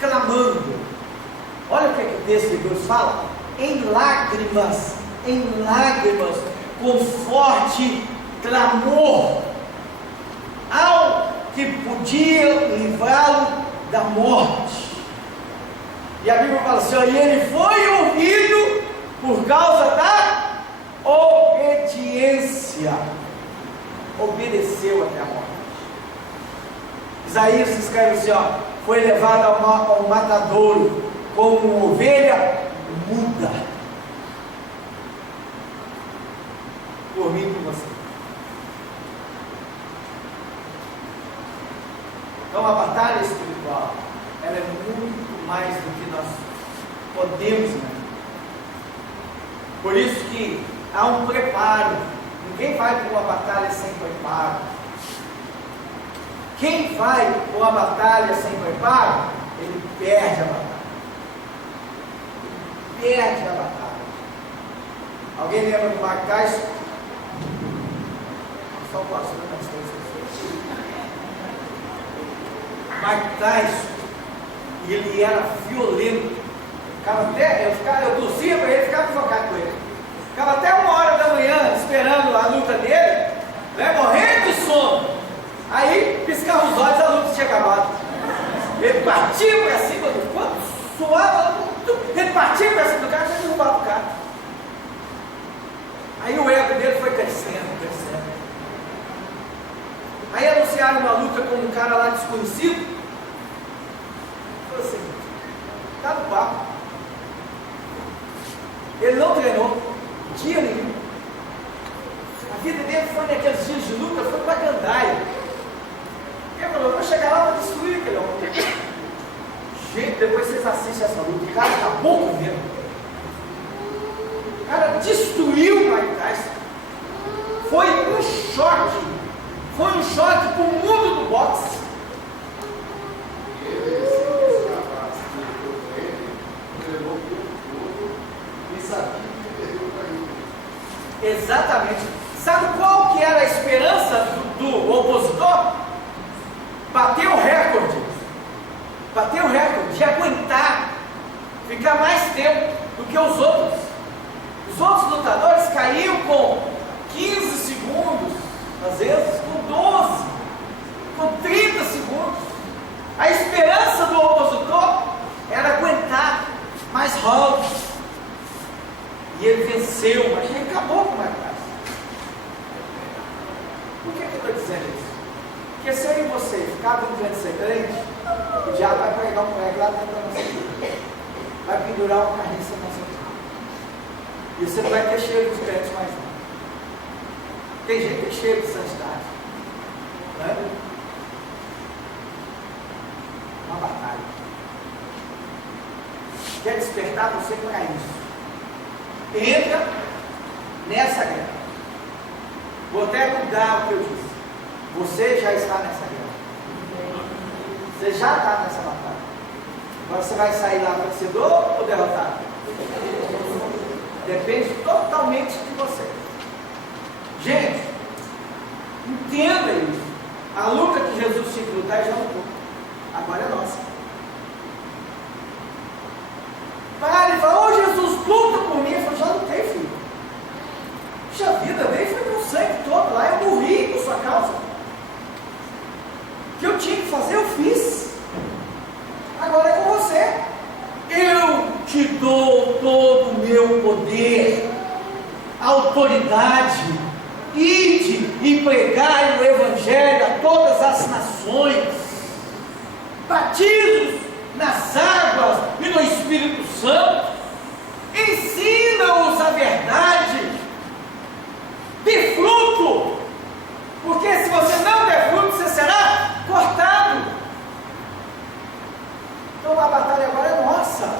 clamando. Olha o que o texto de Deus fala: em lágrimas, com forte clamor, ao que podia livrá-lo da morte. E a Bíblia fala assim, e ele foi ouvido por causa da obediência. obediência, obedeceu até a morte. Isaías escreve assim, ó, foi levado ao matadouro como uma ovelha muda. Por mim e por você. Então a batalha espiritual, ela é muito mais do que nós podemos imaginar. Por isso que há um preparo. Ninguém vai para uma batalha sem preparo. Quem vai para uma batalha sem preparo, ele perde a batalha. Ele perde a batalha. Alguém lembra do Mike Tyson? Só posso ver mais coisas. Mike Tyson, ele era violento. Eu torcia para ele, ficava focado com ele. Ficava até 1h da manhã esperando a luta dele, né, morrendo de sono. Aí piscava os olhos, a luta tinha acabado. Ele partia para cima do corpo, suava, ele partia para cima do cara e derrubava o cara. Aí o ego dele foi crescendo, crescendo. Aí anunciaram uma luta com um cara lá desconhecido. Falou assim, tá no papo. Ele não treinou dia nenhum. A vida dele foi naqueles dias de luta, foi para gandaia. Ele falou, eu vou chegar lá para destruir aquele homem. Gente, depois vocês assistem essa luta, o cara acabou com ele. O cara destruiu o Mike Tyson. Foi um choque. Foi um choque para o mundo do boxe. Exatamente. Sabe qual que era a esperança do opositor? Bater o recorde. Bater o recorde de aguentar, ficar mais tempo do que os outros. Os outros lutadores caíam com 15 segundos, às vezes com 12, com 30 segundos. A esperança do opositor era aguentar mais rounds. E ele venceu, mas ele acabou com o Mike Tyson. Por que eu estou dizendo isso? Porque se eu e você ficar brincando de ser crente, o diabo vai pregar um prego lá dentro da nossa vida. Vai pendurar uma carniça na nossa vida. E você não vai ter cheiro dos crentes mais não. Tem gente que tem cheiro de santidade. Não é? Uma batalha. Quer despertar você para isso. Entra nessa guerra. Vou até mudar o que eu disse. Você já está nessa guerra. Você já está nessa batalha. Agora você vai sair lá vencedor ou derrotado? Depende totalmente de você. Gente, entenda isso. A luta que Jesus tinha que lutar já lutou. Agora é nossa. Para e fala, Jesus, luta por mim. Eu falo, já lutei, filho. Puxa vida, dei foi meu sangue todo lá, eu morri por sua causa. O que eu tinha que fazer, eu fiz. Agora é com você. Eu te dou todo o meu poder, autoridade, ide e pregai o Evangelho a todas as nações, batidos nas águas e no Espírito Santo, ensina-os a verdade, dê fruto, porque se você não der fruto, você será cortado. Então a batalha agora é nossa.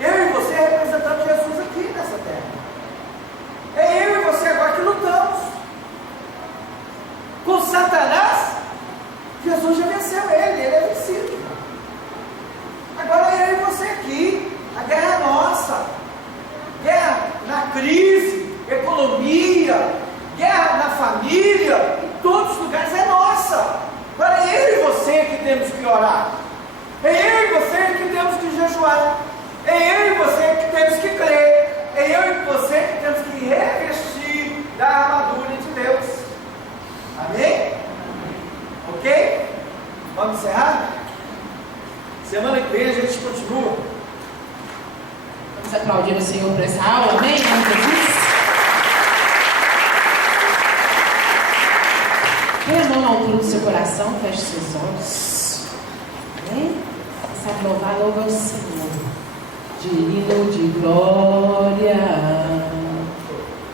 Eu e você representando Jesus aqui nessa terra. É eu e você agora que lutamos. Com Satanás, Jesus já venceu ele é vencido. Agora é eu e você aqui. A guerra é nossa. Guerra na crise, economia, guerra na família, em todos os lugares é nossa. Agora é eu e você que temos que orar. É eu e você que temos que jejuar. É eu e você que temos que crer. É eu e você que temos que revestir da armadura de Deus. Amém? Ok? Vamos encerrar? Semana que vem a gente continua. Vamos aplaudir o Senhor por essa aula, amém? Em nome de Jesus. Põe a mão na altura do seu coração, feche seus olhos. Amém? Você sabe louvar, louva ao Senhor. Digno de glória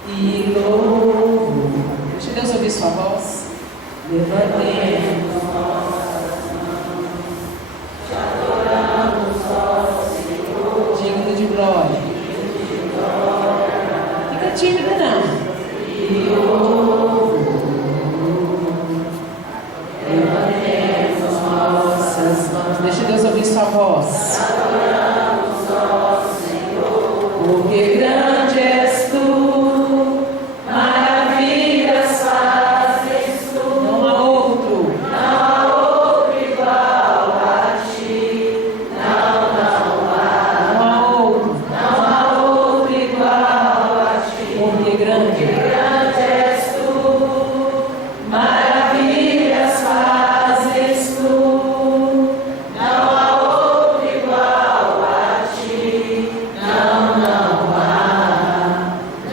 e louvo. Deixa Deus ouvir sua voz. Levantemos nossas mãos, te adoramos, ó Senhor. Digno de glória. Fica tímido, não. E louvo. Levantemos nossas mãos. Deixa Deus ouvir sua voz. Adoramos, ó Senhor. Porque grande és tu, maravilhas fazes tu. Não há outro. Não há outro igual a ti. Não há outro. Não há outro igual a ti. Porque grande és tu, maravilhas fazes tu. Não há outro igual a ti.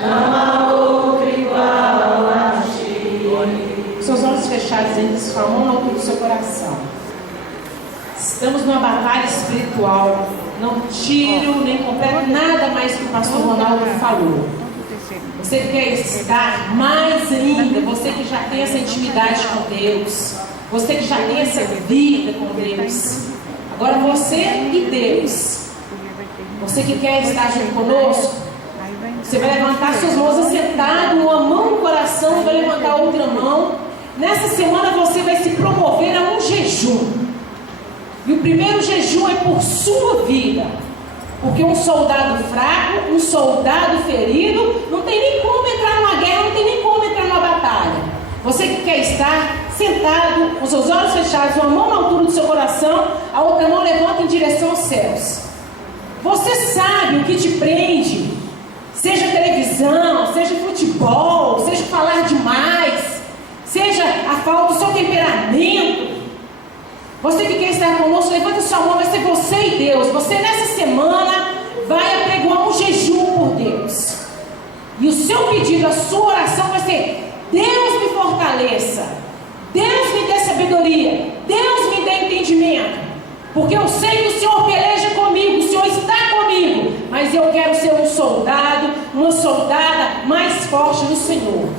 Não há outro igual a ti. Seus olhos fechados ainda, sua mão na altura do seu coração. Estamos numa batalha espiritual. Não tiro nem completo nada mais que o pastor Ronaldo falou. Você que quer estar mais ainda, você que já tem essa intimidade com Deus, você que já tem essa vida com Deus, agora você e Deus, você que quer estar junto conosco, você vai levantar suas mãos assentado, uma mão no coração, vai levantar a outra mão. Nessa semana você vai se promover a um jejum. E o primeiro jejum é por sua vida. Porque um soldado fraco, um soldado ferido, não tem nem como entrar numa guerra, não tem nem como entrar numa batalha. Você que quer estar sentado, com seus olhos fechados, uma mão na altura do seu coração, a outra mão levanta em direção aos céus. Você sabe o que te prende, seja televisão, seja futebol, seja falar demais, seja a falta do seu temperamento. Você que quer estar conosco, levanta sua mão, vai ser você e Deus. Você nessa semana vai apregoar um jejum por Deus. E o seu pedido, a sua oração vai ser: Deus me fortaleça, Deus me dê sabedoria, Deus me dê entendimento. Porque eu sei que o Senhor peleja comigo, o Senhor está comigo. Mas eu quero ser um soldado, uma soldada mais forte no Senhor.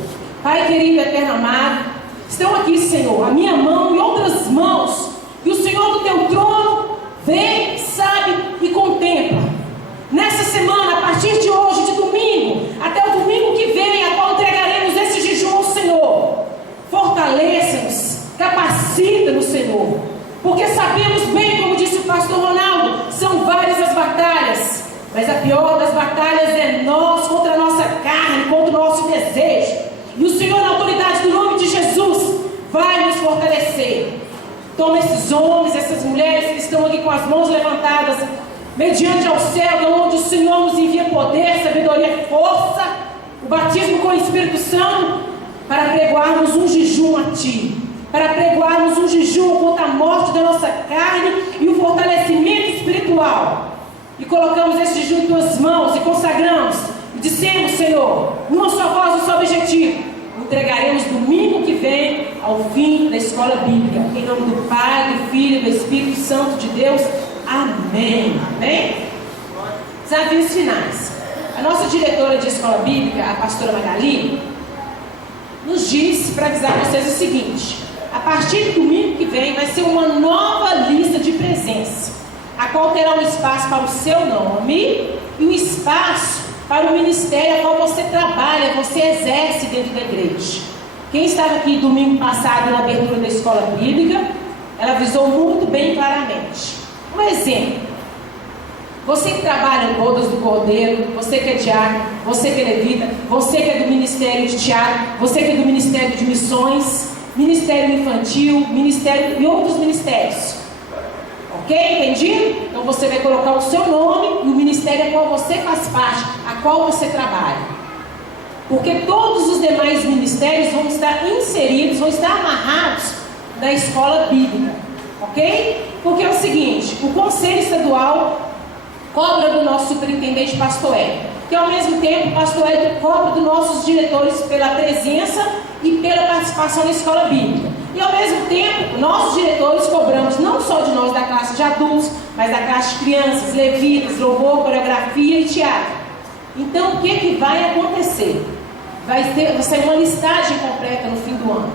Pai querido, eterno amado, estão aqui, Senhor, a minha mão e outras mãos. E o Senhor do teu trono vê, sabe e contempla. Nessa semana, a partir de hoje, de domingo, até o domingo que vem, a qual entregaremos esse jejum ao Senhor. Fortaleça-nos, capacita-nos, Senhor. Porque sabemos bem, como disse o pastor Ronaldo, são várias as batalhas. Mas a pior das batalhas é nós contra a nossa carne, contra o nosso desejo. E o Senhor, na autoridade do nome de Jesus, vai nos fortalecer. Toma esses homens, essas mulheres que estão aqui com as mãos levantadas, mediante ao céu, de onde o Senhor nos envia poder, sabedoria, força, o batismo com o Espírito Santo, para pregoarmos um jejum a Ti, para pregoarmos um jejum contra a morte da nossa carne e o fortalecimento espiritual. E colocamos esse jejum em Tuas mãos e consagramos, e dissemos, Senhor, numa só voz, um só objetivo: entregaremos domingo que vem ao fim da escola bíblica. Em nome do Pai, do Filho e do Espírito Santo de Deus. Amém. Amém? Desafios finais. A nossa diretora de escola bíblica, a pastora Magali, nos disse para avisar vocês o seguinte: a partir do domingo que vem vai ser uma nova lista de presença, a qual terá um espaço para o seu nome e um espaço para o ministério a qual você trabalha, você exerce dentro da igreja. Quem estava aqui domingo passado na abertura da escola bíblica, ela avisou muito bem claramente. Um exemplo: você que trabalha em bodas do Cordeiro, você que é diácono, você que é levita, você que é do ministério de teatro, você que é do ministério de missões, ministério infantil, ministério e outros ministérios. Ok? Entendido? Então você vai colocar o seu nome e o ministério a qual você faz parte, a qual você trabalha. Porque todos os demais ministérios vão estar inseridos, vão estar amarrados da escola bíblica. Ok? Porque é o seguinte: o Conselho Estadual cobra do nosso superintendente pastor Hélio que ao mesmo tempo o pastor Hélio cobra dos nossos diretores pela presença e pela participação na escola bíblica. E ao mesmo tempo, nossos diretores cobramos não só de nós da classe de adultos, mas da classe de crianças, levitas, louvor, coreografia e teatro. Então, o que vai acontecer? Vai sair uma listagem completa no fim do ano.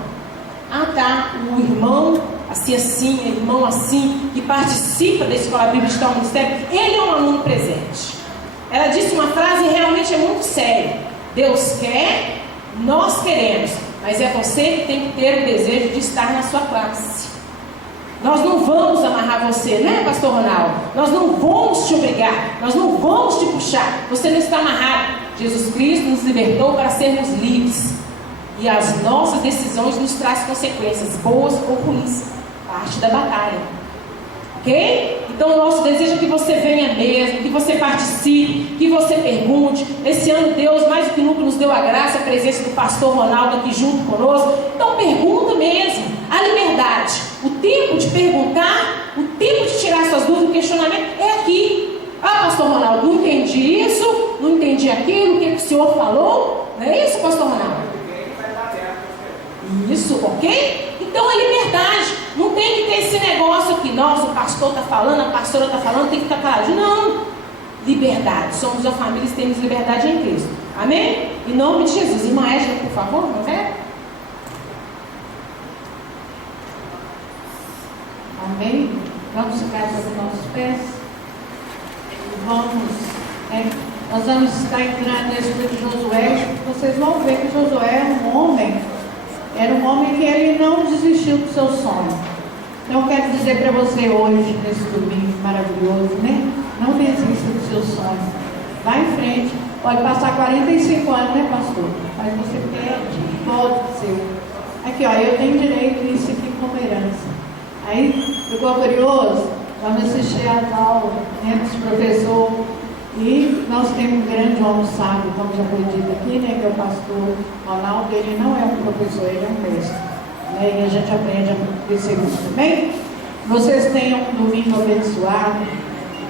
Ah, tá, o irmão assim, irmão assim, que participa da escola bíblica de tal ministério, ele é um aluno presente. Ela disse uma frase e realmente é muito séria. Deus quer, nós queremos, mas é você que tem que ter o desejo de estar na sua classe. Nós não vamos amarrar você, né, pastor Ronaldo? Nós não vamos te obrigar, nós não vamos te puxar. Você não está amarrado. Jesus Cristo nos libertou para sermos livres. E as nossas decisões nos trazem consequências, boas ou ruins. Parte da batalha. Ok? Então o nosso desejo é que você venha mesmo, que você participe, que você pergunte. Esse ano Deus, mais do que nunca, nos deu a graça, a presença do pastor Ronaldo aqui junto conosco. Então pergunta mesmo, a liberdade, o tempo de perguntar, o tempo de tirar suas dúvidas, o questionamento é aqui. Ah, pastor Ronaldo, não entendi isso, não entendi aquilo, o que o senhor falou? Não é isso, pastor Ronaldo? Isso, ok? Então a liberdade, não tem que ter esse negócio que, nossa, o pastor está falando, a pastora está falando, tem que ficar calado. Não, liberdade, somos a família e temos liberdade em Cristo, amém? Em nome de Jesus. Irmã Égida, por favor, não é? Amém? Vamos ficar sobre os nossos pés. Nós vamos estar entrando nesse livro de Josué. Vocês vão ver que Josué era um homem que ele não desistiu do seu sonho. Então eu quero dizer para você hoje, nesse domingo maravilhoso, né? Não desista do seu sonho. Vá em frente. Pode passar 45 anos, né, pastor? Mas você pode ser. Aqui, ó, eu tenho direito nisso aqui como herança. Aí, ficou curioso? Vamos assistir às aulas, né, dos professores. E nós temos um grande homem sábio, como já foi dito aqui, né, que é o pastor Ronaldo. Ele não é um professor, ele é um mestre, né, e a gente aprende a crescer isso também. Vocês tenham um domingo abençoado,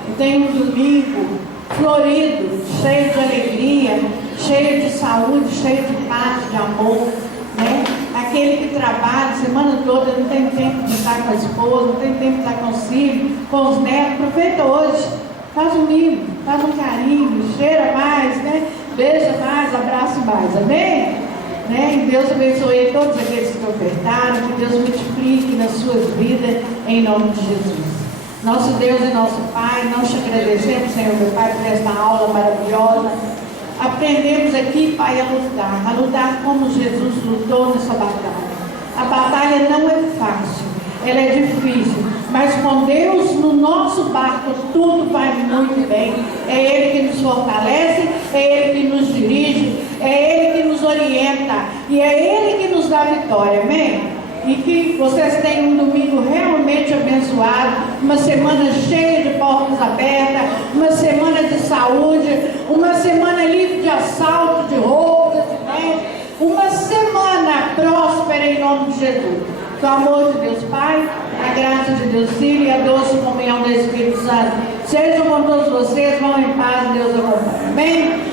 e tenham um domingo florido, cheio de alegria, cheio de saúde, cheio de paz, de amor, né? Aquele que trabalha a semana toda, não tem tempo de estar com a esposa, não tem tempo de estar com os filhos, com os netos, aproveita hoje. Faz um mimo, faz um carinho, cheira mais, né? Beija mais, abraça mais, amém? Né? E Deus abençoe todos aqueles que ofertaram, que Deus multiplique nas suas vidas, em nome de Jesus. Nosso Deus e nosso Pai, nós te agradecemos, Senhor, meu Pai, por esta aula maravilhosa. Aprendemos aqui, Pai, a lutar como Jesus lutou nessa batalha. A batalha não é fácil, ela é difícil. Mas com Deus no nosso barco, tudo vai muito bem. É Ele que nos fortalece, é Ele que nos dirige, é Ele que nos orienta e é Ele que nos dá vitória, amém? E que vocês tenham um domingo realmente abençoado, uma semana cheia de portas abertas, uma semana de saúde, uma semana livre de assalto, de roubo, né? Uma semana próspera em nome de Jesus. Que o amor de Deus Pai, a graça de Deus Filho e a doce comunhão do Espírito Santo sejam com todos vocês. Vão em paz, Deus acompanhe. Amém?